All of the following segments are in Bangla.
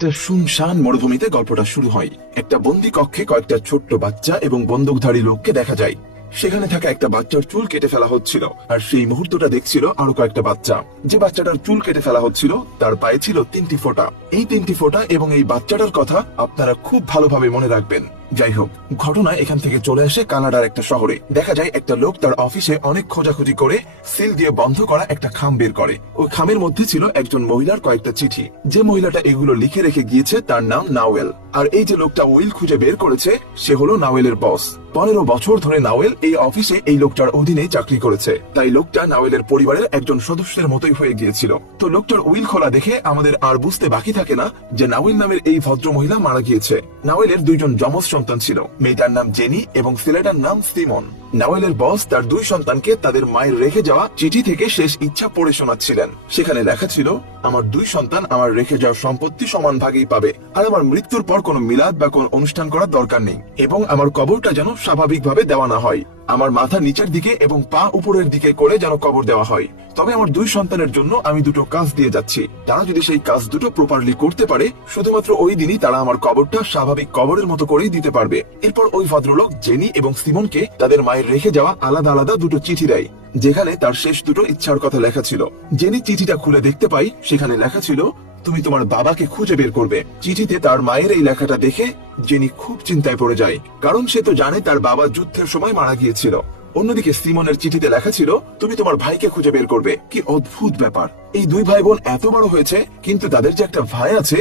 একটা শুনশান মরুভূমিতে গল্পটা শুরু হয়। একটা বন্দি কক্ষে কয়েকটা ছোট্ট বাচ্চা এবং বন্দুকধারী লোককে দেখা যায়। সেখানে থাকা একটা বাচ্চার চুল কেটে ফেলা হচ্ছিল, আর সেই মুহূর্তটা দেখছিল আরো কয়েকটা বাচ্চা। যে বাচ্চাটার চুল কেটে ফেলা হচ্ছিল তার পায়ে ছিল 3টি ফোঁটা। এই 3টি ফোঁটা এবং এই বাচ্চাটার কথা আপনারা খুব ভালোভাবে মনে রাখবেন। যাই হোক, ঘটনা এখান থেকে চলে আসে কানাডার একটা শহরে। দেখা যায় একটা লোক তার অফিসে অনেক খোঁজাখুঁজি করে সিল দিয়ে বন্ধ করা একটা খাম বের করে। ওই খামের মধ্যে ছিল একজন মহিলার কয়েকটা চিঠি। যে মহিলাটা এগুলো লিখে রেখে গিয়েছে তার নাম নাওয়েল, আর এই যে লোকটা উইল খুঁজে বের করেছে সে হলো নাওয়েলের বস। 15 বছর ধরে নাওয়েল এই অফিসে এই লোকটার অধীনে চাকরি করেছে, তাই লোকটা নাওয়েলের পরিবারের একজন সদস্যের মতোই হয়ে গিয়েছিল। তো লোকটার উইল খোলা দেখে আমাদের আর বুঝতে বাকি থাকে না যে নাওয়েল নামের এই ভদ্র মহিলা মারা গিয়েছে। নাওয়েলের 2 জন যমজ সন্তান ছিল, মেয়েটার নাম জেনি এবং ছেলেটার নাম সিমন। নাওয়েলের বস তার 2 সন্তানকে তাদের মায়ের রেখে যাওয়া চিঠি থেকে শেষ ইচ্ছা পড়ে শোনাচ্ছিলেন। সেখানে লেখা ছিল, আমার 2 সন্তান আমার রেখে যাওয়া সম্পত্তি সমান ভাগেই পাবে, আর আমার মৃত্যুর পর কোনো মিলাদ বা কোনো অনুষ্ঠান করার দরকার নেই, এবং আমার কবরটা যেন স্বাভাবিকভাবে দেওয়া না হয়। আমার মাথা নিচের দিকে এবং পা উপরের দিকে করে যেন কবর দেওয়া হয়। তবে আমার 2 সন্তানের জন্য আমি 2টো কাজ দিয়ে যাচ্ছি। তারা যদি সেই কাজ দুটো প্রপারলি করতে পারে, শুধুমাত্র ওই দিনই তারা আমার কবরটা স্বাভাবিক কবরের মতো করেই দিতে পারবে। এরপর ওই ভদ্রলোক জেনি এবং সিমনকে তাদের মায়ের রেখে যাওয়া আলাদা আলাদা 2টো চিঠি দেয়, যেখানে তার শেষ 2টো ইচ্ছার কথা লেখা ছিল। জেনি চিঠিটা খুলে দেখতে পাই, সেখানে লেখা ছিল, তুমি তোমার বাবাকে খুঁজে বের করবে। চিঠিতে তার মায়ের এই লেখাটা দেখে জেনি খুব চিন্তায় পড়ে যায়, কারণ সে তো জানে তার বাবা যুদ্ধের সময় মারা গিয়েছিল। অন্যদিকে সিমনের চিঠিতে লেখা ছিল, তুমি তোমার ভাইকে খুঁজে বের করবে। কি অদ্ভুত ব্যাপার! এই 2 ভাই বোন এত বড় হয়েছে, কিন্তু তাদের যে একটা ভাই আছে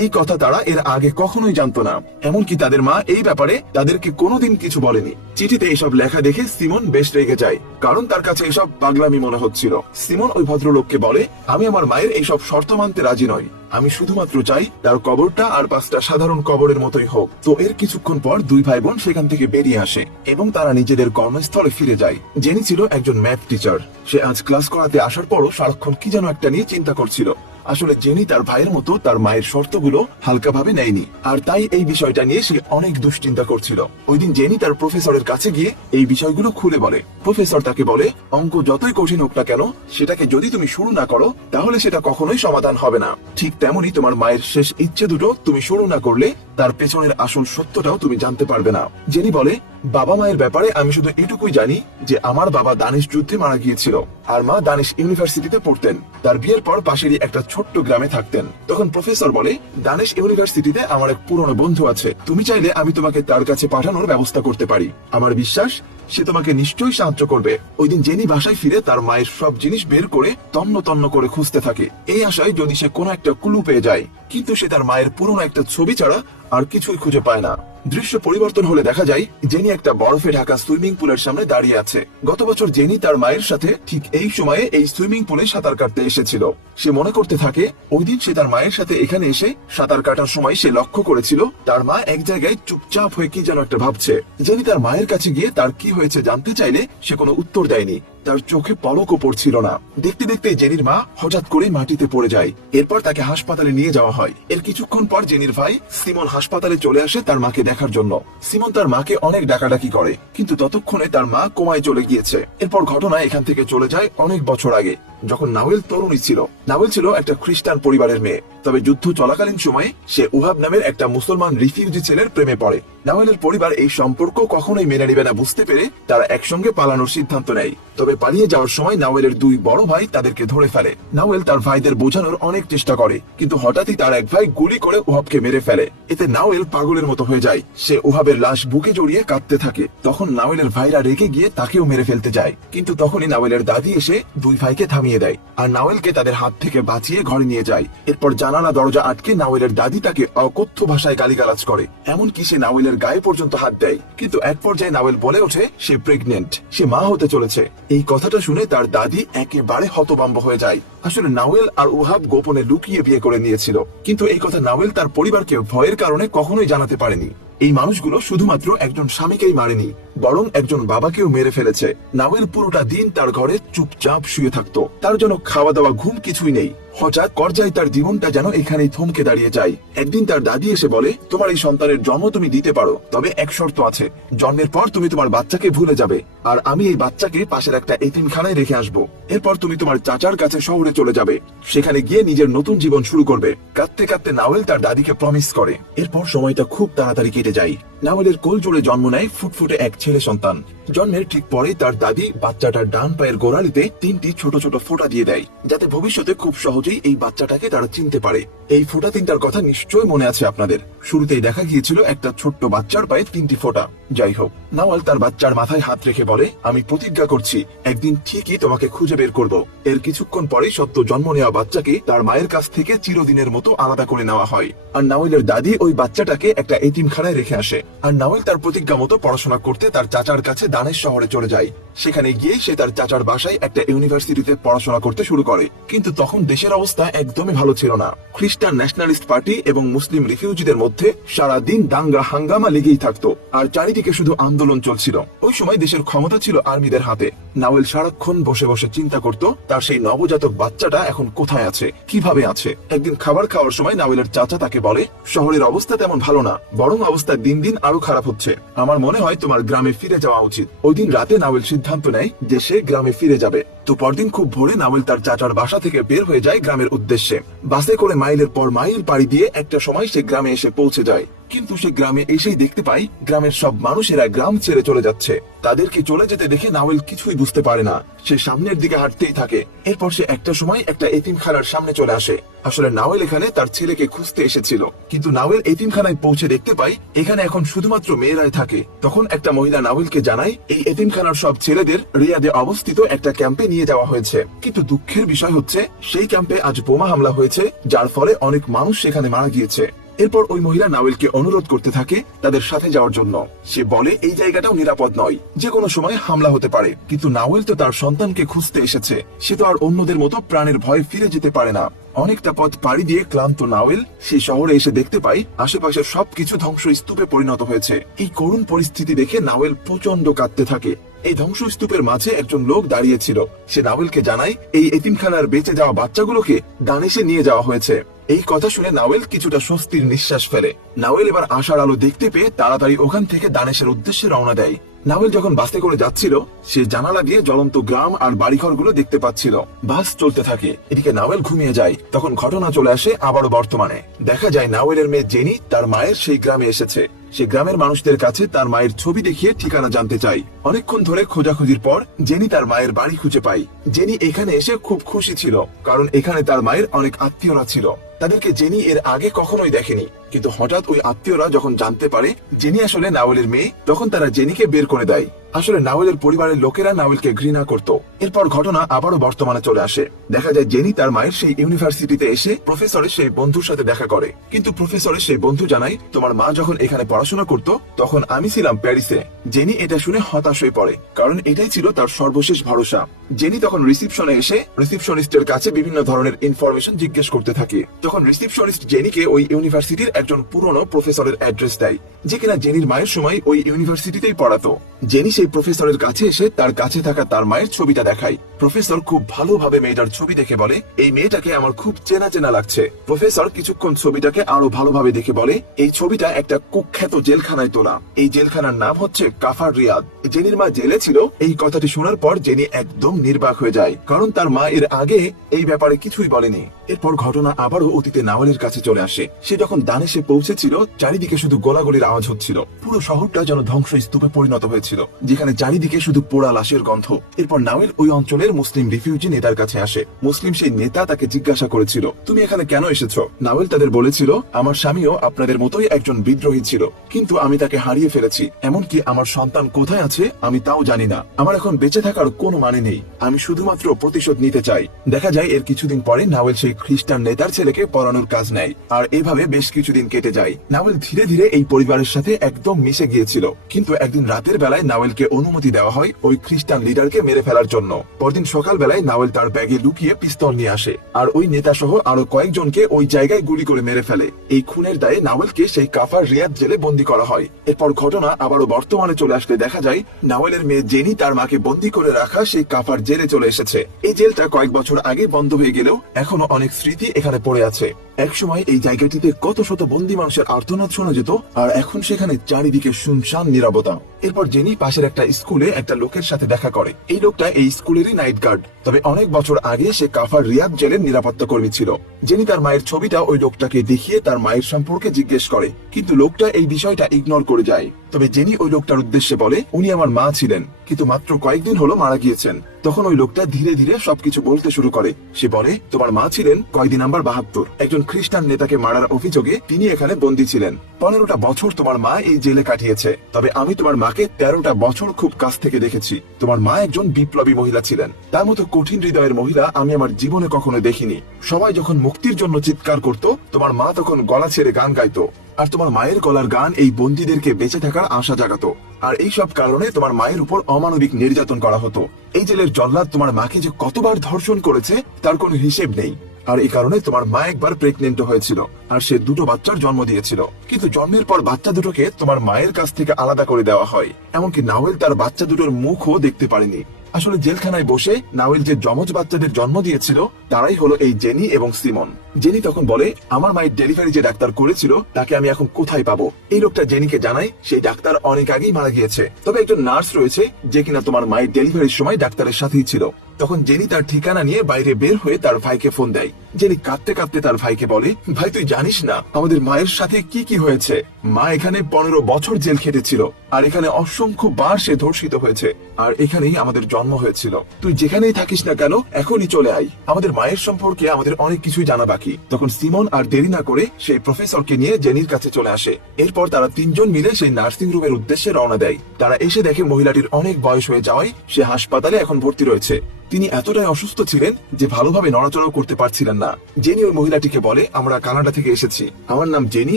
এই কথা তারা এর আগে কখনোই জানতো না। এমনকি তাদের মা এই ব্যাপারে তাদেরকে কোনোদিন কিছু বলেনি। চিঠিতে এসব লেখা দেখে সিমন বেশ রেগে যায়, কারণ তার কাছে এসব পাগলামি মনে হচ্ছিল। সিমন ওই ভদ্রলোককে বলে, আমি আমার মায়ের এইসব শর্ত মানতে রাজি নই। আমি শুধুমাত্র চাই তার কবরটা আর 5টা সাধারণ কবরের মতোই হোক। তো এর কিছুক্ষণ পর 2 ভাই বোন সেখান থেকে বেরিয়ে আসে এবং তারা নিজেদের কর্মস্থলে ফিরে যায়। জেনি ছিল একজন ম্যাথ টিচার। সে আজ ক্লাস করাতে আসার পরও সারাক্ষণ কি যেন একটা নিয়ে চিন্তা করছিল। আসলে জেনি তার ভাইয়ের মতো তার মায়ের শর্তগুলো হালকাভাবে নেয়নি, আর তাই এই বিষয়টা নিয়ে সে অনেক দুশ্চিন্তা করছিল। ওই দিন জেনি তার প্রফেসরের কাছে গিয়ে এই বিষয়গুলো খুলে বলে। প্রফেসর তাকে বলে, অঙ্ক যতই কঠিন হোক না কেন, সেটাকে যদি তুমি শুরু না করো তাহলে সেটা কখনোই সমাধান হবে না। ঠিক তেমনি তোমার মায়ের শেষ ইচ্ছে দুটো তুমি শুরু না করলে তার পেছনের আসল সত্যটাও তুমি জানতে পারবে না। জেনি বলে, বাবা মায়ের ব্যাপারে আমি শুধু এটুকুই জানি যে আমার বাবা দানিশ যুদ্ধে মারা গিয়েছিল, আর মা দানিশ ইউনিভার্সিটিতে পড়তেন। তার বিয়ের পর পাশেরই একটা ছোট্ট গ্রামে থাকতেন। তখন প্রফেসর বলে, দানিশ ইউনিভার্সিটিতে আমার এক পুরনো বন্ধু আছে, তুমি চাইলে আমি তোমাকে তার কাছে পাঠানোর ব্যবস্থা করতে পারি। আমার বিশ্বাস সে তোমাকে নিশ্চয়ই সাহায্য করবে। ওই দিন জেনি বাসায় ফিরে তার মায়ের সব জিনিস বের করে তন্ন তন্ন করে খুঁজতে থাকে, এই আশায় যদি সে কোনো একটা ক্লু পেয়ে যায়। কিন্তু সে তার মায়ের পুরনো একটা ছবি ছাড়া আর কিছুই খুঁজে পায় না। দৃশ্য পরিবর্তন হলে দেখা যায় জেনি একটা বরফে ঢাকা সুইমিং পুলের সামনে দাঁড়িয়ে আছে। গত বছর জেনি তার মায়ের সাথে ঠিক এই সময়ে এই সুইমিং পুলে সাঁতার কাটতে এসেছিল। সে মনে করতে থাকে, ওই দিন সে তার মায়ের সাথে এখানে এসে সাঁতার কাটার সময় সে লক্ষ্য করেছিল তার মা এক জায়গায় চুপচাপ হয়ে কি যেন একটা ভাবছে। জেনি তার মায়ের কাছে গিয়ে তার কি হয়েছে জানতে চাইলে সে কোনো উত্তর দেয়নি। তার চোখে পলকও পড়ছিল না। দেখতে দেখতে জেনির মা হঠাৎ করে মাটিতে পড়ে যায়। এরপর তাকে হাসপাতালে নিয়ে যাওয়া হয়। এর কিছুক্ষণ পর জেনির ভাই সিমন হাসপাতালে চলে আসে তার মাকে দেখার জন্য। সিমন তার মাকে অনেক ডাকাডাকি করে, কিন্তু ততক্ষণে তার মা কোমায় চলে গিয়েছে। এরপর ঘটনা এখান থেকে চলে যায় অনেক বছর আগে, যখন নাওয়েল তরুণী ছিল। নাওয়েল ছিল একটা খ্রিস্টান পরিবারের মেয়ে, তবে যুদ্ধ চলাকালীন সময়ে সে উহাব নামের একটা মুসলমান রিফিউজি ছেলের প্রেমে পড়ে। নাওয়েলের পরিবার এই সম্পর্ক কখনোই মেনে নেবে না বুঝতে পেরে তারা একসঙ্গে পালানোর সিদ্ধান্ত নেয়। তবে পালিয়ে যাওয়ার সময় নাওয়েলের 2 বড় ভাই তাদেরকে ধরে ফেলে। নাওয়েল তার ভাইদের বোঝানোর অনেক চেষ্টা করে, কিন্তু হঠাৎই তার এক ভাই গুলি করে উহাবকে মেরে ফেলে। এতে নাওয়েল পাগলের মতো হয়ে যায়। সে উহাবের লাশ বুকে জড়িয়ে কাঁদতে থাকে। তখন নাওয়েলের ভাইরা রেগে গিয়ে তাকেও মেরে ফেলতে যায়, কিন্তু তখনই নাওয়েলের দাদি এসে 2 ভাইকে থামিয়ে দেয় আর নাওয়েলকে তাদের হাত থেকে বাঁচিয়ে ঘরে নিয়ে যায়। এরপর জানালা দরজা আটকে নাওয়েলের দাদি তাকে অকথ্য ভাষায় গালিগালাজ করে, এমনকি সে নাওয়েলের গায়ে পর্যন্ত হাত দেয়। কিন্তু এক পর্যায়ে নাওয়েল বলে ওঠে সে প্রেগনেন্ট, সে মা হতে চলেছে। এই কথাটা শুনে তার দাদি একেবারে হতভম্ব হয়ে যায়। আসলে নাওয়েল আর উহাব গোপনে লুকিয়ে বিয়ে করে নিয়েছিল, কিন্তু এই কথা নাওয়েল তার পরিবারকে ভয়ের কারণে কখনোই জানাতে পারেনি। এই মানুষগুলো শুধুমাত্র একজন স্বামীকেই মারেনি, বরং একজন বাবাকেও মেরে ফেলেছে। নাওয়েল পুরোটা দিন তার ঘরে চুপচাপ শুয়ে থাকতো, তার জন্য খাওয়া দাওয়া ঘুম কিছুই নেই। হঠাৎ পর্যায়ে তার জীবনটা যেন এখানেই থমকে দাঁড়িয়ে যায়। একদিন তার দাদি এসে বলে, তোমার এই সন্তানের জন্ম তুমি দিতে পারো, তবে এক শর্ত আছে, জন্মের পর তুমি তোমার বাচ্চাকে ভুলে যাবে, আর আমি এই বাচ্চাকে পাশের একটা এতিমখানায় রেখে আসবো। এরপর তুমি তোমার চাচার কাছে শহরে চলে যাবে, সেখানে গিয়ে নিজের নতুন জীবন শুরু করবে। কাঁদতে কাঁদতে নাওয়েল তার দাদিকে প্রমিস করে। এরপর সময়টা খুব তাড়াতাড়ি কেটে যায়। নাওয়েলের কোল জোড়ে জন্ম নেয় ফুটফুটে এক ছেলে সন্তান। জন্মের ঠিক পরে তার দাদি বাচ্চাটার ডান পায়ের গোড়ালিতে 3টি ছোট ছোট ফোঁটা দিয়ে দেয়, যাতে ভবিষ্যতে খুব সহজেই এই বাচ্চাটাকে তারা চিনতে পারে। এই ফোঁটা 3টার কথা নিশ্চয় মনে আছে আপনাদের। শুরুতেই দেখা গিয়েছিল একটা ছোট্ট বাচ্চার পায়ে 3টি ফোঁটা। যাই হোক, নাওয়াল তার বাচ্চার মাথায় হাত রেখে বলে, আমি প্রতিজ্ঞা করছি একদিন ঠিকই তোমাকে খুঁজে বের করব। এর কিছুক্ষণ পরেই সদ্য জন্ম নেওয়া বাচ্চাকে তার মায়ের কাছ থেকে চিরদিনের মতো আলাদা করে নেওয়া হয়, আর নাওয়েলের দাদি ওই বাচ্চাটাকে একটা এতিমখানায় রেখে আসে। আর নাওয়েল তার প্রতিজ্ঞা মতো পড়াশোনা করতে তার চাচার কাছে দানেশ শহরে চলে যায়। সেখানে গিয়ে সে তার চাচার বাসায় একটা ইউনিভার্সিটিতে পড়াশোনা করতে শুরু করে। কিন্তু তখন দেশের অবস্থা একদমই ভালো ছিল না। খ্রিস্টান ন্যাশনালিস্ট পার্টি এবং মুসলিম রিফিউজিদের মধ্যে সারা দিন দাঙ্গা হাঙ্গামা লেগেই থাকতো, আর চারিদিকে শুধু আন্দোলন চলছিল। ওই সময় দেশের ক্ষমতা ছিল আর্মিদের হাতে। নাওয়েল সারাক্ষণ বসে বসে চিন্তা করত তার সেই নবজাতক বাচ্চাটা এখন কোথায় আছে, কিভাবে আছে। একদিন খাবার খাওয়ার সময় নাওয়েলের চাচা তাকে বলে, শহরের অবস্থা তেমন ভালো না, বরং অবস্থা দিন দিন আরো খারাপ হচ্ছে। আমার মনে হয় তোমার গ্রামে ফিরে যাওয়া উচিত। ওই দিন রাতে নাওয়েল সিদ্ধান্ত নেয় যে সে গ্রামে ফিরে যাবে। তো পরদিন খুব ভোরে নাওয়েল তার চাচার বাসা থেকে বের হয়ে যায় গ্রামের উদ্দেশ্যে। বাসে করে মাইলের পর মাইল পাড়ি দিয়ে একটা সময় সে গ্রামে এসে পৌঁছে যায়। কিন্তু সে গ্রামে এসেই দেখতে পায় গ্রামের সব মানুষেরা গ্রাম ছেড়ে চলে যাচ্ছে। তাদেরকে চলে যেতে দেখে নাওয়েল কিছুই বুঝতে পারে না। সে সামনের দিকে হাঁটতেই থাকে। এরপর সে একটা সময় একটা এতিমখানার সামনে চলে আসে। আসলে নাওয়েল এখানে তার ছেলেকে খুঁজতে এসেছিল, কিন্তু নাওয়েল এতিমখানায় পৌঁছে দেখতে পায় এখানে এখন শুধুমাত্র মেয়েরাই থাকে। তখন একটা মহিলা নাওয়েলকে জানায় এই এতিমখানার সব ছেলেদের রিয়াদে অবস্থিত একটা ক্যাম্পে নিয়ে যাওয়া হয়েছে। কিন্তু দুঃখের বিষয় হচ্ছে সেই ক্যাম্পে আজ বোমা হামলা হয়েছে, যার ফলে অনেক মানুষ সেখানে মারা গিয়েছে। এরপর ওই মহিলা নাওয়েলকে অনুরোধ করতে থাকে তাদের সাথে যাওয়ার জন্য। সে বলে এই জায়গাটাও নিরাপদ নয়, যে কোনো সময় হামলা হতে পারে। কিন্তু নাওয়েল তো তার সন্তানকে খুঁজতে এসেছে, সে তো আর অন্যদের মতো প্রাণের ভয়ে ফিরে যেতে পারে না। অনেকটা পথ পাড়ি দিয়ে ক্লান্ত নাওয়েল সেই শহরে এসে দেখতে পায় আশেপাশে সবকিছু ধ্বংসস্তূপে পরিণত হয়েছে। এই করুণ পরিস্থিতি দেখে নাওয়েল প্রচন্ড কাঁদতে থাকে। এই ধ্বংসস্তূপের মাঝে একজন লোক দাঁড়িয়েছিল। সে নাওয়েলকে জানায় এই এতিমখানার বেঁচে যাওয়া বাচ্চাগুলোকে দানেশে নিয়ে যাওয়া হয়েছে। এই কথা শুনে নাওয়েল কিছুটা স্বস্তির নিঃশ্বাস ফেলে। নাওয়েল এবার আশার আলো দেখতে পেয়ে তাড়াতাড়ি ওখান থেকে দানেশের উদ্দেশ্যে রওনা দেয়। নাওয়েল যখন বাসে করে যাচ্ছিল, সে জানালা দিয়ে জ্বলন্ত গ্রাম আর বাড়িঘরগুলো দেখতে পাচ্ছিল। বাস চলতে থাকে, এদিকে নাওয়েল ঘুমিয়ে যায়। তখন ঘটনা চলে আসে আবারও বর্তমানে। দেখা যায় নাওয়েলের মেয়ে জেনি তার মায়ের সেই গ্রামে এসেছে। সে গ্রামের মানুষদের কাছে তার মায়ের ছবি দেখিয়ে ঠিকানা জানতে চায়। অনেকক্ষণ ধরে খোঁজাখুঁজির পর জেনি তার মায়ের বাড়ি খুঁজে পায়। জেনি এখানে এসে খুব খুশি ছিল, কারণ এখানে তার মায়ের অনেক আত্মীয়রা ছিল। তাদেরকে জেনি এর আগে কখনোই দেখেনি। কিন্তু হঠাৎ ওই আত্মীয়রা যখন জানতে পারে জেনি আসলে নাওয়েলের মেয়ে, তখন তারা জেনিকে বের করে দেয়। আসলে নাওয়েলের পরিবারের লোকেরা নাওয়েলকে ঘৃণা করত। এরপর ঘটনা আবারও বর্তমানে চলে আসে। দেখা যায় জেনি তার মায়ের সেই ইউনিভার্সিটিতে এসে প্রফেসরের সেই বন্ধুর সাথে দেখা করে। কিন্তু প্রফেসরের সেই বন্ধু জানায় তোমার মা যখন এখানে পড়াশোনা করত তখন আমি ছিলাম প্যারিসে। জেনি এটা শুনে হতাশ হয়ে পড়ে, কারণ এটাই ছিল তার সর্বশেষ ভরসা। জেনি তখন রিসিপশনে এসে রিসিপশনিস্টের কাছে বিভিন্ন ধরনের ইনফরমেশন জিজ্ঞেস করতে থাকে। তখন রিসিপশনিস্ট জেনিকে ওই ইউনিভার্সিটির একজন পুরনো প্রফেসরের অ্যাড্রেস দেয়, যে কিনা জেনির মায়ের সময় ওই ইউনিভার্সিটিতেই পড়াতো। জেনি সেই প্রফেসরের কাছে এসে তার কাছে থাকা তার মায়ের ছবিটা দেখায়। প্রফেসর খুব ভালোভাবে মেয়েটার ছবি দেখে বলে এই মেয়েটাকে আমার খুব চেনা চেনা লাগছে। প্রফেসর কিছুক্ষণ ছবিটাকে আরো ভালোভাবে দেখে বলে এই ছবিটা একটা কুখ্যাত জেলখানায় তোলা। এই জেলখানার নাম হচ্ছে কাফার রিয়াদ। জেনির মা জেলে ছিল। এই কথাটি শোনার পর জেনি একদম নির্বাক হয়ে যায়, কারণ তার মা এর আগে এই ব্যাপারে কিছুই বলেনি। এরপর ঘটনা আবারও অতীতে নাওয়েলের কাছে চলে আসে। সে যখন দানেশে পৌঁছেছিল চারিদিকে শুধু গোলাগুলির আওয়াজ হচ্ছিল। পুরো শহরটা যেন ধ্বংসস্তূপে পরিণত হয়েছিল, যেখানে চারিদিকে শুধু পোড়া লাশের গন্ধ। এরপর নাওয়েল ওই অঞ্চলের মুসলিম রিফিউজি নেতার কাছে আসে। মুসলিম সেই নেতা তাকে জিজ্ঞাসা করেছিল তুমি এখানে কেন এসেছো। নাওয়েল তাদের বলেছিল আমার স্বামীও আপনাদের মতোই একজন বিদ্রোহী ছিল, কিন্তু আমি তাকে হারিয়ে ফেলেছি। এমনকি আমার সন্তান কোথায় আছে আমি তাও জানি না। আমার এখন বেঁচে থাকার কোনো মানে নেই। আমি শুধুমাত্র প্রতিশোধ নিতে চাই। দেখা যায় এর কিছুদিন পরে নাওয়েল সেই খ্রিস্টান নেতার ছেলেকে পড়ানোর কাজ নেয়। আর এভাবে বেশ কিছুদিন কেটে যায়। নাওয়েল ধীরে ধীরে এই পরিবারের সাথে একদম মিশে গিয়েছিল। কিন্তু একদিন রাতের বেলায় নাওয়েলকে অনুমতি দেওয়া হয় ওই খ্রিস্টান লিডারকে মেরে ফেলার জন্য। পরদিন পরদিন সকালবেলায় নাওয়েল তার ব্যাগে লুকিয়ে পিস্তল নিয়ে আসে আর ওই নেতা সহ আরো কয়েকজনকে ওই জায়গায় গুলি করে মেরে ফেলে। এই খুনের দায়ে নাওয়েলকে সেই কাফার রিয়াদ জেলে বন্দী করা হয়। এরপর ঘটনা আবারও বর্তমানে চলে আসলে দেখা যায় নাওয়েলের মেয়ে জেনি তার মাকে বন্দী করে রাখা সেই কাফার জেলে চলে এসেছে। এই জেলটা কয়েক বছর আগে বন্ধ হয়ে গেলেও এখনো অনেক স্মৃতি এখানে পড়ে আছে। একসময় এই জায়গাটিতে কত শত বন্দী মানুষের আর্তনাদ শোনা যেত, আর এখন সেখানে চারিদিকে শুনশান নীরবতা। এরপর জেনি পাশের একটা স্কুলে একটা লোকের সাথে দেখা করে। এই লোকটা এই স্কুলেরই নাইট গার্ড, তবে অনেক বছর আগে সে কাফার রিয়াদ জেলের নিরাপত্তা কর্মী ছিল। জেনি তার মায়ের ছবিটা ওই লোকটাকে দেখিয়ে তার মায়ের সম্পর্কে জিজ্ঞেস করে, কিন্তু লোকটা এই বিষয়টা ইগনোর করে যায়। তবে জেনি ওই লোকটার উদ্দেশ্যে বলে উনি আমার মা ছিলেন, কিন্তু মাত্র কয়েকদিন হলো মারা গিয়েছেন। তখন ওই লোকটা ধীরে ধীরে সবকিছু বলতে শুরু করে। সে বলে, তোমার মা ছিলেন কয়েদি নাম্বার 72, একজন খ্রিস্টান নেতাকে মারার অভিযোগে তিনি এখানে বন্দী ছিলেন। 15টা বছর তোমার মা এই জেলে কাটিয়েছে, তবে আমি তোমার মাকে 13টা বছর খুব কাছ থেকে দেখেছি। তোমার মা একজন বিপ্লবী মহিলা ছিলেন, তার মতো কঠিন হৃদয়ের মহিলা আমি আমার জীবনে কখনো দেখিনি। সবাই যখন মুক্তির জন্য চিৎকার করত, তোমার মা তখন গলা ছেড়ে গান গাইতো, আর তোমার মায়ের গলার গান এই বন্দীদেরকে বেঁচে থাকার আশা জাগাতো। আর এই সব কারণে তোমার মায়ের উপর অমানবিক নির্যাতন করা হতো। এই জেলের জল্লাদ তোমার মাকে যে কতবার ধর্ষণ করেছে তার কোনো হিসেব নেই। আর এই কারণে তোমার মা একবার প্রেগনেন্ট হয়েছিল, আর সে 2টো বাচ্চার জন্ম দিয়েছিল। কিন্তু জন্মের পর বাচ্চা দুটোকে তোমার মায়ের কাছ থেকে আলাদা করে দেওয়া হয়, এমনকি নাওয়েল তার বাচ্চা দুটোর মুখও দেখতে পারেনি। আসলে জেলখানায় বসে নাওয়েল যে যমজ বাচ্চাদের জন্ম দিয়েছিল তারাই হলো এই জেনি এবং সিমন। জেনি তখন বলে, আমার মায়ের ডেলিভারি যে ডাক্তার করেছিল তাকে আমি এখন কোথায় পাবো? এই লোকটা জেনিকে জানায় সেই ডাক্তার অনেক আগেই মারা গিয়েছে, তবে একজন নার্স রয়েছে যে কিনা তোমার মায়ের ডেলিভারির সময় ডাক্তারের সাথেই ছিল। তখন জেনি তার ঠিকানা নিয়ে বাইরে বের হয়ে তার ভাইকে ফোন দেয়। জেনি কাঁদতে কাঁদতে তার ভাইকে বলে, ভাই তুই জানিস না আমাদের মায়ের সাথে কি কি হয়েছে। মা এখানে 15 বছর জেল খেটেছিল, আর এখানে অসংখ্য বার সে ধর্ষিত হয়েছে, আর এখানেই আমাদের জন্ম হয়েছিল। তুই যেখানেই থাকিস না কেন এখনই চলে আয়, আমাদের মায়ের সম্পর্কে আমাদের অনেক কিছুই জানা বাকি। তখন সিমন আর দেরি না করে সেই প্রফেসরকে নিয়ে জেনির কাছে চলে আসে। এরপর তারা 3 জন মিলে সেই নার্সিং রুমের উদ্দেশ্যে রওনা দেয়। তারা এসে দেখে মহিলাটির অনেক বয়স হয়ে যাওয়ায় সে হাসপাতালে এখন ভর্তি রয়েছে। তিনি এতটাই অসুস্থ ছিলেন যে ভালোভাবে নড়াচড়াও করতে পারছিলেন না। জেনি ওই মহিলাটিকে বলে, আমরা কানাডা থেকে এসেছি, আমার নাম জেনি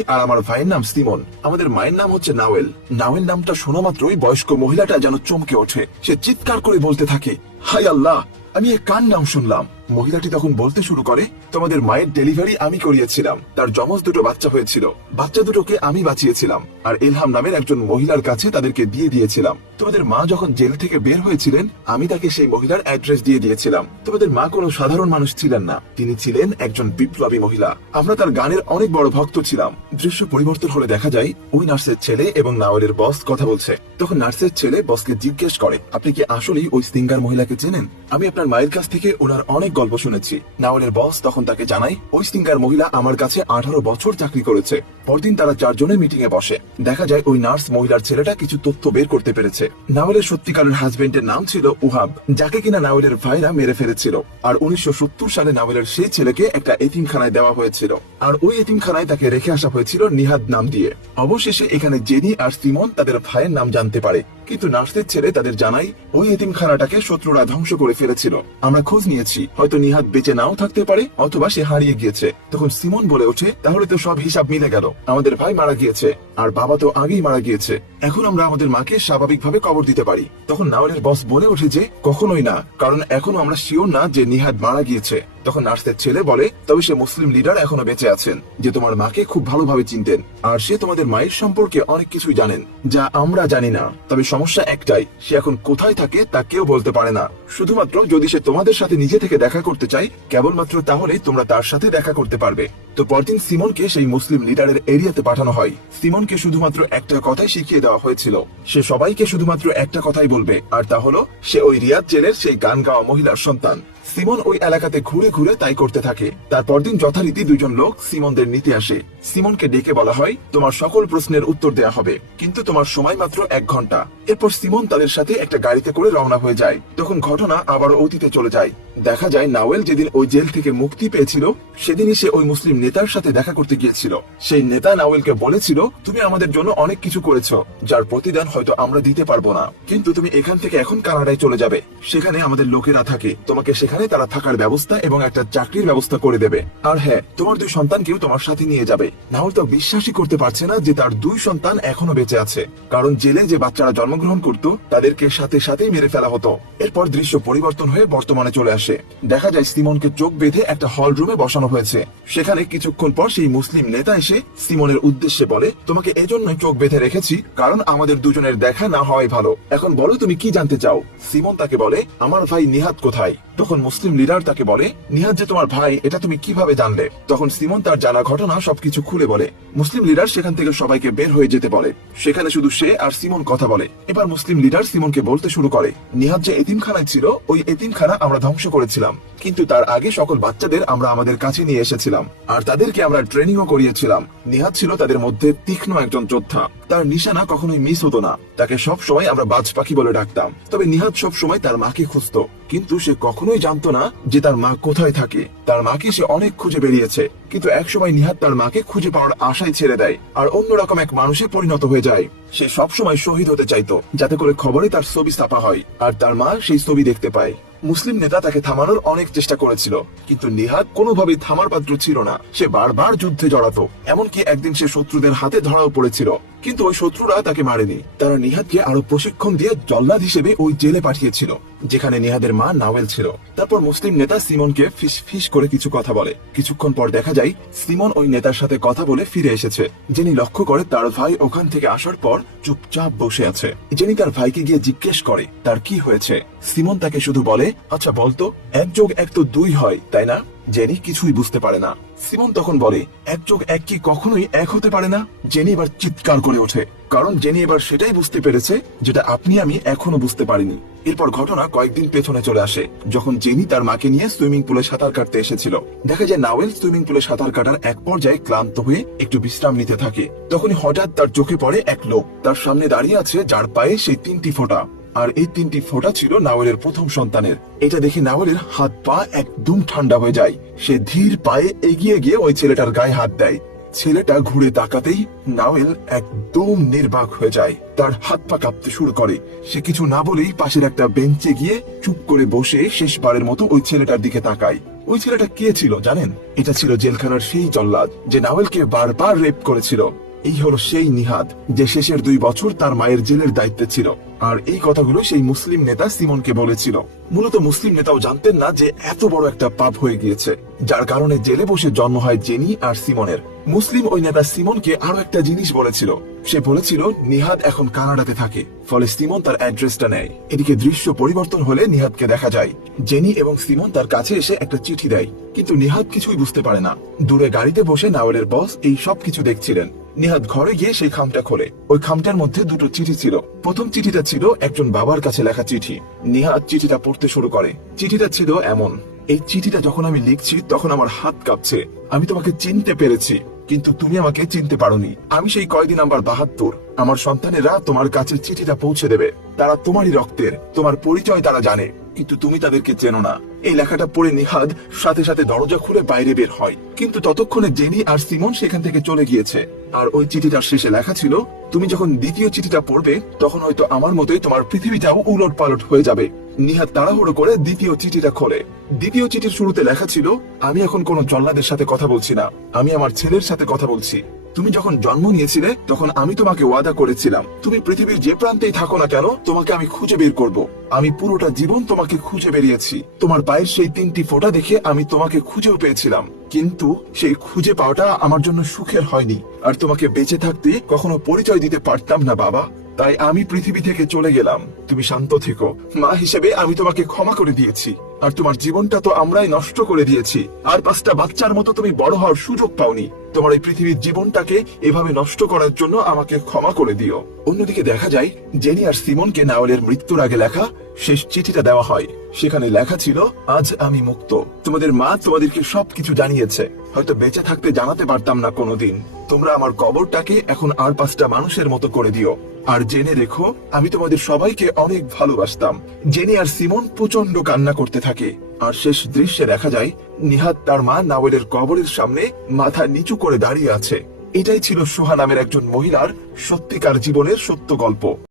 আর আমার ভাইয়ের নাম সিমন, আমাদের মায়ের নাম হচ্ছে নাওয়েল। নাওয়েল নামটা শোনা মাত্রই বয়স্ক মহিলাটা যেন চমকে ওঠে। সে চিৎকার করে বলতে থাকে, হায় আল্লাহ, আমি কার নাম শুনলাম? মহিলাটি তখন বলতে শুরু করে, তোমাদের মায়ের ডেলিভারি আমি করিয়েছিলাম, তার যমজ 2টো বাচ্চা হয়েছিল, বাচ্চা দুটোকে আমি বাঁচিয়েছিলাম আর ইলহাম নামের একজন মহিলার কাছে তাদেরকে দিয়ে দিয়েছিলাম। তোমাদের মা যখন জেল থেকে বের হয়েছিলেন আমি তাকে সেই মহিলার অ্যাড্রেস দিয়ে দিয়েছিলাম। তোমাদের মা কোনো সাধারণ মানুষ ছিলেন না, তিনি ছিলেন একজন বিপ্লবী মহিলা। আমরা তার গানের অনেক বড় ভক্ত ছিলাম। দৃশ্য পরিবর্তন হলে দেখা যায় ওই নার্সের ছেলে এবং নাওয়েলের বস কথা বলছে। তখন নার্সের ছেলে বসকে জিজ্ঞেস করে, আপনি কি আসলেই ওই সিঙ্গার মহিলাকে চেনেন? আমি আপনার মায়ের কাছ থেকে ওনার অনেক গল্প শুনেছি। নাওয়েলের বস তখন তাকে জানায়, ওই সিঙ্গার মহিলা আমার কাছে 18 বছর চাকরি করেছে। পরদিন তারা 4 জনের মিটিং এ বসে। দেখা যায় ওই নার্স মহিলার ছেলেটা কিছু তথ্য বের করতে পেরেছে। নাওয়েলের সত্যিকারের হাজবেন্ডের নাম ছিল উহাব, যাকে কিনা নাওয়েলের ভাইরা মেরে ফেলেছিল। আর 1970 সালে নাওয়েলের সেই ছেলেকে একটা এতিমখানায় দেওয়া হয়েছিল, আর ওই এতিমখানায় তাকে রেখে আসা হয়েছিল নিহাদ নাম দিয়ে। অবশেষে এখানে জেনি আর সিমন তাদের ভাইয়ের নাম জানতে পারে, কিন্তু নার্সের ছেলে তাদের জানাই ওই এতিমখানাটাকে শত্রুরা ধ্বংস করে ফেলেছিল। আমরা খোঁজ নিয়েছি, হয়তো নিহাদ বেঁচে নাও থাকতে পারে অথবা সে হারিয়ে গিয়েছে। তখন সিমন বলে ওঠে, তাহলে তো সব হিসাব মিলে গেল, আমাদের ভাই মারা গিয়েছে আর বাবা তো আগেই মারা গিয়েছে, এখন আমরা আমাদের মাকে স্বাভাবিকভাবে কবর দিতে পারি। তখন নাওয়েলের বস বলে ওঠে যে কখনোই না, কারণ এখনো আমরা শিওর না যে নিহাদ মারা গিয়েছে। তখন নার্সের ছেলে বলে, তবে সে মুসলিম লিডার এখনো বেঁচে আছেন যে তোমার মাকে খুব ভালোভাবে চিনতেন, আর সে তোমাদের মায়ের সম্পর্কে অনেক কিছুই জানেন যা আমরা জানি না। তবে সমস্যা একটাই, সে এখন কোথায় থাকে তা কেউ বলতে পারে না। শুধুমাত্র যদি সে তোমাদের সাথে নিজে থেকে দেখা করতে চায়, কেবলমাত্র তাহলেই তোমরা তার সাথে দেখা করতে পারবে। তো পরদিন সিমনকে সেই মুসলিম লিডারের এরিয়াতে পাঠানো হয়। সিমনকে শুধুমাত্র একটা কথাই শিখিয়ে দেওয়া হয়েছিল, সে সবাইকে শুধুমাত্র একটা কথাই বলবে, আর তা হলো সে ওই রিয়াদ জেলের সেই গান গাওয়া মহিলার সন্তান। সিমন ওই এলাকাতে ঘুরে ঘুরে তাই করতে থাকে। তারপর দিন যথারীতি 2 জন লোক সিমনদের নিতে আসে। সিমনকে ডেকে বলা হয়, তোমার সকল প্রশ্নের উত্তর দেয়া হবে, কিন্তু তোমার সময় মাত্র 1 ঘন্টা। এরপর সিমন তাদের সাথে একটা গাড়িতে করে রওনা হয়ে যায়। তখন ঘটনা আবারও অতীতে চলে যায়। দেখা যায় নাওয়েল যেদিন ওই জেল থেকে মুক্তি পেয়েছিল সেদিনই সে ওই মুসলিম নেতার সাথে দেখা করতে গিয়েছিল। সেই নেতা নাওয়েলকে বলেছিল, তুমি আমাদের জন্য অনেক কিছু করেছো, যার প্রতিদান হয়তো আমরা দিতে পারবো না, কিন্তু তুমি এখান থেকে এখন কানাডায় চলে যাবে, সেখানে আমাদের লোকেরা থাকে, তোমাকে সেখানে সেখানে তারা থাকার ব্যবস্থা এবং একটা চাকরির ব্যবস্থা করে দেবে। আর হ্যাঁ, তোমার 2 সন্তানকেও তোমার সাথে নিয়ে যাবে। নাহল তো বিশ্বাসই করতে পারছে না যে তার 2 সন্তান এখনো বেঁচে আছে, কারণ জেলে যে বাচ্চারা জন্মগ্রহণ করত তাদেরকে সাথে সাথেই মেরে ফেলা হতো। এরপর দৃশ্য পরিবর্তন হয়ে বর্তমানে চলে আসে। দেখা যায় সিমনকে চোখ বেঁধে একটা হল রুমে বসানো হয়েছে। সেখানে কিছুক্ষণ পর সেই মুসলিম নেতা এসে সিমনের উদ্দেশ্যে বলে, তোমাকে এজন্যই চোখ বেঁধে রেখেছি কারণ আমাদের দুজনের দেখা না হওয়াই ভালো। এখন বলো তুমি কি জানতে চাও। সিমন তাকে বলে, আমার ভাই নিহাদ কোথায়? তখন মুসলিম লিডার তাকে বলে, নিহাদ যে তোমার ভাই এটা তুমি কিভাবে জানলে? তখন সিমন তার জানা ঘটনা সবকিছু খুলে বলে। মুসলিম লিডার সেখান থেকে সবাইকে বের হয়ে যেতে বলে। সেখানে শুধু সে আর সিমন কথা বলে। এবার মুসলিম লিডার সিমনকে বলতে শুরু করে, নিহাদ যে এতিমখানায় ছিল ওই এতিমখানা আমরা ধ্বংস করেছিলাম, কিন্তু তার আগে সকল বাচ্চাদের আমরা আমাদের কাছে নিয়ে এসেছিলাম আর তাদেরকে আমরা ট্রেনিংও করিয়েছিলাম। নিহাদ ছিল তাদের মধ্যে তীক্ষ্ণ একজন যোদ্ধা। তার নিশানা কখনোই মিস হতো না। তাকে সব সময় আমরা বাজ পাখি বলে ডাকতাম। তবে নিহাদ সব সময় তার মাকে খুঁজতো, কিন্তু সে কখনোই জানতো না যে তার মা কোথায় থাকে। তার মাকে সে অনেক খুঁজে বেরিয়েছে, কিন্তু একসময় নিহাদ তার মাকে খুঁজে পাওয়ার আশায় ছেড়ে দেয় আর অন্যরকম এক মানুষে পরিণত হয়ে যায়। সে সব সময় শহীদ হতে চাইতো, যাতে করে খবরে তার ছবি ছাপা হয় আর তার মা সেই ছবি দেখতে পায়। মুসলিম নেতা তাকে থামানোর অনেক চেষ্টা করেছিল, কিন্তু নিহাদ কোনোভাবেই থামার পাত্র ছিল না। সে বারবার যুদ্ধে জড়াতো, এমনকি একদিন সে শত্রুদের হাতে ধরাও পড়েছিল, কিন্তু ওই শত্রুরা তাকে মারেনি। তারা নিহাদকে আরো প্রশিক্ষণ দিয়ে জল্লাদ হিসেবে ওই জেলে পাঠিয়েছিল, যেখানে নিহাদের মা নাওয়েল ছিল। তারপর মুসলিম নেতা সিমনকে ফিস ফিস করে কিছু কথা বলে। কিছুক্ষণ পর দেখা যায় সিমন ওই নেতার সাথে কথা বলে ফিরে এসেছে। যিনি লক্ষ্য করে তার ভাই ওখান থেকে আসার পর চুপচাপ বসে আছে। যিনি তার ভাইকে গিয়ে জিজ্ঞেস করে তার কি হয়েছে। সিমন তাকে শুধু বলে, আচ্ছা বলতো, 1 যোগ 1 তো 2 হয়, তাই না? জেনি কিছুই বুঝতে পারে না। সিমন তখন বলে, 1 যোগ 1 কি কখনোই 1 হতে পারে না? জেনি এবার চিৎকার করে ওঠে, কারণ জেনি এবার সেটাই বুঝতে পেরেছে যেটা আপনি আমি এখনো বুঝতে পারিনি। এরপর ঘটনা কয়েকদিন পেছনে চলে আসে, যখন জেনি তার মাকে নিয়ে সুইমিং পুলে সাঁতার কাটতে এসেছিল। দেখা যায় নাওয়েল সুইমিং পুলে সাঁতার কাটার এক পর্যায়ে ক্লান্ত হয়ে একটু বিশ্রাম নিতে থাকে। তখনই হঠাৎ তার চোখে পড়ে এক লোক তার সামনে দাঁড়িয়ে আছে, যার পায়ে সেই 3টি ফোঁটা। আর এই 3টি ফোঁটা ছিল নাওয়েলের প্রথম সন্তানের। এটা দেখে নাওয়েলের হাত পা একদম ঠান্ডা হয়ে যায়। সে ধীর পায়ে এগিয়ে গিয়ে ওই ছেলেটার গায়ে হাত দেয়। ছেলেটা ঘুরে তাকাতেই নাওয়েল একদম নির্বাক হয়ে যায়। তার হাত পা কাঁপতে শুরু করে। সে কিছু না বলেই পাশের একটা বেঞ্চে গিয়ে চুপ করে বসে শেষবারের মতো ওই ছেলেটার দিকে তাকায়। ওই ছেলেটা কে ছিল জানেন? এটা ছিল জেলখানার সেই জল্লাদ যে নাওয়েলকে বারবার রেপ করেছিল। এই হলো সেই নিহাদ যে শেষের 2 বছর তার মায়ের জেলের দায়িত্বে ছিল। আর এই কথাগুলো সেই মুসলিম নেতা সিমনকে বলেছিল। মূলত মুসলিম নেতাও জানতেন না যে এত বড় একটা পাপ হয়ে গিয়েছে, যার কারণে জেলে বসে জন্ম হয় জেনি আর সিমনের। মুসলিম ওই নেতা সিমনকে আরো একটা জিনিস বলেছিল। সে বলেছিল নিহাদ এখন কানাডাতে থাকে, ফলে সিমন তার অ্যাড্রেসটা নেয়। এদিকে দৃশ্য পরিবর্তন হলে নিহাদকে দেখা যায়। জেনি এবং সিমন তার কাছে এসে একটা চিঠি দেয়, কিন্তু নিহাদ কিছুই বুঝতে পারে না। দূরে গাড়িতে বসে নাওয়েলের বস এই সব কিছু দেখছিলেন। নিহাদ ঘরে গিয়ে সেই খামটা খোলে। ওই খামটার মধ্যে 2টো চিঠি ছিল। প্রথম চিঠিটা ছিল একজন বাবার কাছে লেখা চিঠি। নিহাদ চিঠিটা পড়তে শুরু করে। চিঠিটা ছিল এমন, এই চিঠিটা যখন আমি লিখছি তখন আমার হাত কাঁপছে। আমি তোমাকে চিনতে পেরেছি, কিন্তু তুমি আমাকে চিনতে পারোনি। আমি সেই কয়দিন নাম্বার 72। আমার সন্তানেরা তোমার কাছে চিঠিটা পৌঁছে দেবে। তারা তোমারই রক্তের, তোমার পরিচয় তারা জানে, কিন্তু তুমি তাদেরকে চেনো না। এই লেখাটা পড়ে নিহাদ সাথে সাথে দরজা খুলে বাইরে বের হয়, কিন্তু ততক্ষণে জেনি আর সিমন সেখান থেকে চলে গিয়েছে। আর ওই চিঠিটার শেষে লেখা ছিল, তুমি যখন দ্বিতীয় চিঠিটা পড়বে তখন হয়তো আমার মতোই তোমার পৃথিবীটাও উলট পালট হয়ে যাবে। নিহাদ তাড়াহুড়ো করে দ্বিতীয় চিঠিটা খোলে। দ্বিতীয় চিঠির শুরুতে লেখা ছিল, আমি এখন কোনো জল্লাদের সাথে কথা বলছি না, আমি আমার ছেলের সাথে কথা বলছি। তুমি যখন জন্ম নিয়েছিলে তখন আমি তোমাকে ওয়াদা করেছিলাম, তুমি পৃথিবীর যে প্রান্তেই থাকো না কেন তোমাকে আমি খুঁজে বের করব। আমি পুরোটা জীবন তোমাকে খুঁজে বেরিয়েছি। তোমার পায়ের সেই 3টি ফোঁটা দেখে আমি তোমাকে খুঁজেও পেয়েছিলাম, কিন্তু সেই খুঁজে পাওয়াটা আমার জন্য সুখের হয়নি। আর তোমাকে বেঁচে থাকতে কখনো পরিচয় দিতে পারতাম না বাবা, তাই আমি পৃথিবী থেকে চলে গেলাম। তুমি শান্ত থেকো, মা হিসেবে আমি তোমাকে ক্ষমা করে দিয়েছি। আর তোমার জীবনটা তো আমরাই নষ্ট করে দিয়েছি। আর 5টা বাচ্চার মতো তুমি বড় হওয়ার সুযোগ পাওনি। তোমার এই পৃথিবীর জীবনটাকে এভাবে নষ্ট করার জন্য আমাকে ক্ষমা করে দিও। অন্যদিকে দেখা যায় জেনি আর সিমনকে নাওয়েলের মৃত্যুর আগে লেখা শেষ চিঠিটা দেওয়া হয়। সেখানে লেখা ছিল, আজ আমি মুক্ত। তোমাদের মা তোমাদেরকে সবকিছু জানিয়েছে, হয়তো বেঁচে থাকতে জানাতে পারতাম না কোনোদিন। তোমরা আমার কবরটাকে এখন আর 5টা মানুষের মতো করে দিও। আর জেনে রেখো, আমি তোমাদের সবাইকে অনেক ভালোবাসতাম। জেনি আর সিমন প্রচন্ড কান্না করতে থাকে। আর শেষ দৃশ্যে দেখা যায় নিহাদ তার মা নাওয়েলের কবরের সামনে মাথা নিচু করে দাঁড়িয়ে আছে। এটাই ছিল সোহা নামের একজন মহিলার সত্যিকার জীবনের সত্য গল্প।